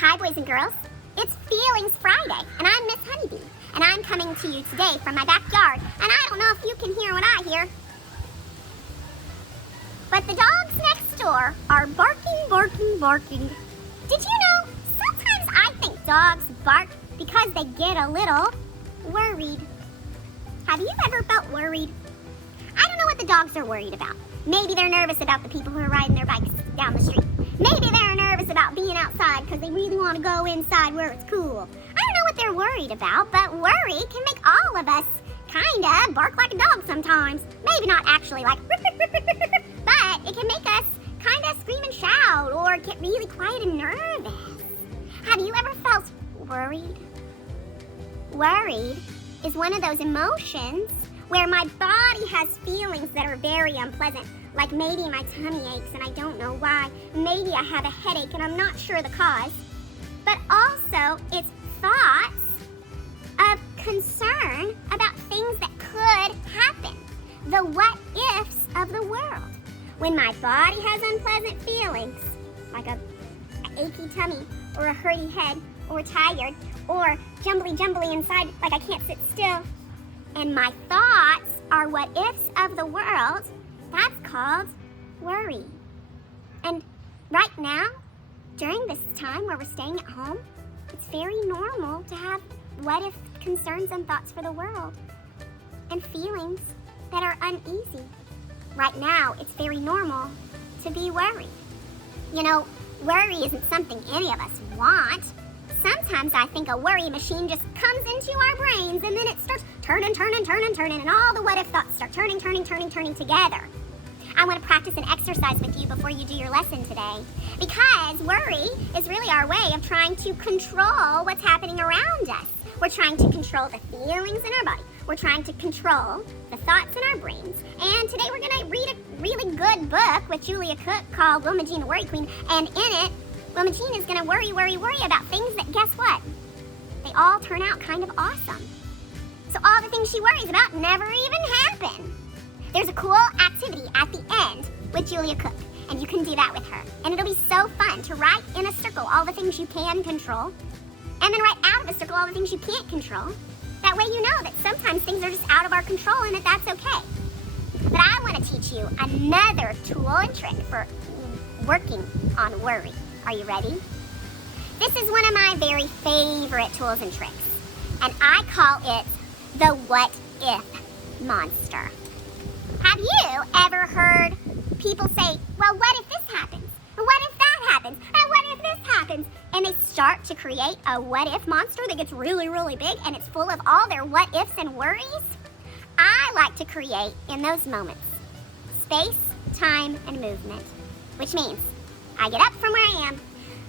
Hi, boys and girls. It's Feelings Friday, and I'm Miss Honeybee, and I'm coming to you today from my backyard, and I don't know if you can hear what I hear, but the dogs next door are barking, barking, barking. Did you know, sometimes I think dogs bark because they get a little worried. Have you ever felt worried? I don't know what the dogs are worried about. Maybe they're nervous about the people who are riding their bikes down the street. Maybe they're nervous about being outside because they really want to go inside where it's cool. I don't know what they're worried about, but worry can make all of us kinda bark like a dog sometimes. Maybe not actually like, but it can make us kinda scream and shout or get really quiet and nervous. Have you ever felt worried? Worried is one of those emotions where my body has feelings that are very unpleasant. Like maybe my tummy aches and I don't know why. Maybe I have a headache and I'm not sure the cause. But also it's thoughts of concern about things that could happen. The what ifs of the world. When my body has unpleasant feelings, like a achy tummy or a hurty head or tired or jumbly inside like I can't sit still, and my thoughts are what ifs of the world, that's called worry. And right now, during this time where we're staying at home, it's very normal to have what if concerns and thoughts for the world and feelings that are uneasy. Right now, it's very normal to be worried. You know, worry isn't something any of us want. Sometimes I think a worry machine just comes into our brains and then it starts turning, and all the what if thoughts start turning together. I want to practice an exercise with you before you do your lesson today, because worry is really our way of trying to control what's happening around us. We're trying to control the feelings in our body. We're trying to control the thoughts in our brains. And today we're going to read a really good book with Julia Cook called Wilma Jean the Worry Queen, and in it, Wilma Jean is going to worry about things that, guess what? They all turn out kind of awesome. So all the things she worries about never even happen. There's a cool activity at the end with Julia Cook, and you can do that with her. And it'll be so fun to write in a circle all the things you can control, and then write out of a circle all the things you can't control. That way you know that sometimes things are just out of our control and that that's okay. But I want to teach you another tool and trick for working on worry. Are you ready? This is one of my very favorite tools and tricks, and I call it the what if monster. Have you ever heard people say, well, what if this happens? And what if that happens? And what if this happens? And they start to create a what if monster that gets really, really big and it's full of all their what ifs and worries. I like to create, in those moments, space, time, and movement, which means I get up from where I am,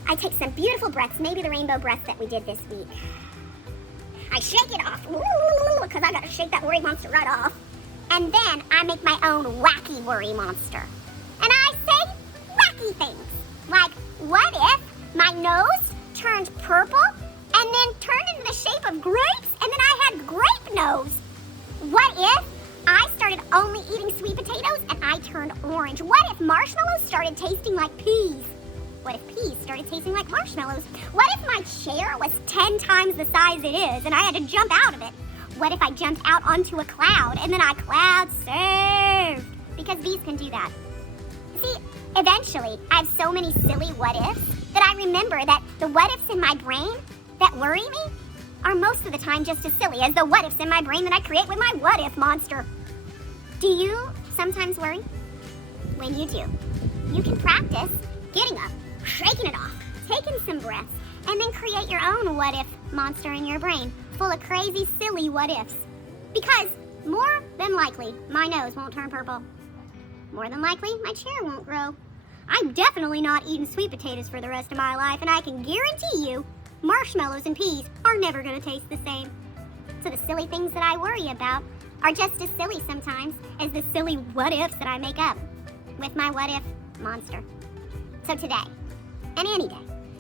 I take some beautiful breaths, maybe the rainbow breath that we did this week. I shake it off, because I gotta shake that worry monster right off. And then I make my own wacky worry monster. And I say wacky things, like, what if my nose turned purple and then turned into the shape of grapes and then I had grape nose? What if I started only eating sweet potatoes and I turned orange? What if marshmallows started tasting like peas? What if peas started tasting like marshmallows? What if my chair was 10 times the size it is and I had to jump out of it? What if I jumped out onto a cloud and then I cloud surfed? Because bees can do that. See, eventually I have so many silly what ifs that I remember that the what ifs in my brain that worry me are most of the time just as silly as the what ifs in my brain that I create with my what if monster. Do you sometimes worry? When you do, you can practice getting up, shaking it off, taking some breaths, and then create your own what if monster in your brain, full of crazy, silly what ifs. Because more than likely, my nose won't turn purple. More than likely, my chair won't grow. I'm definitely not eating sweet potatoes for the rest of my life, and I can guarantee you, marshmallows and peas are never going to taste the same. So the silly things that I worry about are just as silly sometimes as the silly what ifs that I make up with my what if monster. So today, and any day,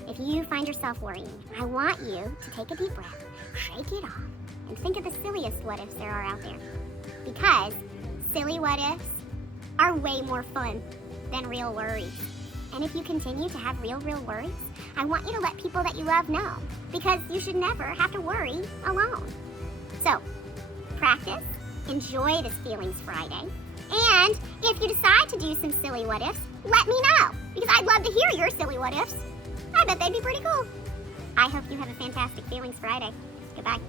if you find yourself worrying, I want you to take a deep breath, shake it off, and think of the silliest what ifs there are out there. Because silly what ifs are way more fun than real worries. And if you continue to have real worries, I want you to let people that you love know, because you should never have to worry alone. So, practice, enjoy this Feelings Friday, and if you decide to do some silly what ifs, let me know, because I'd love to hear your silly what ifs. I bet they'd be pretty cool. I hope you have a fantastic Feelings Friday. Goodbye.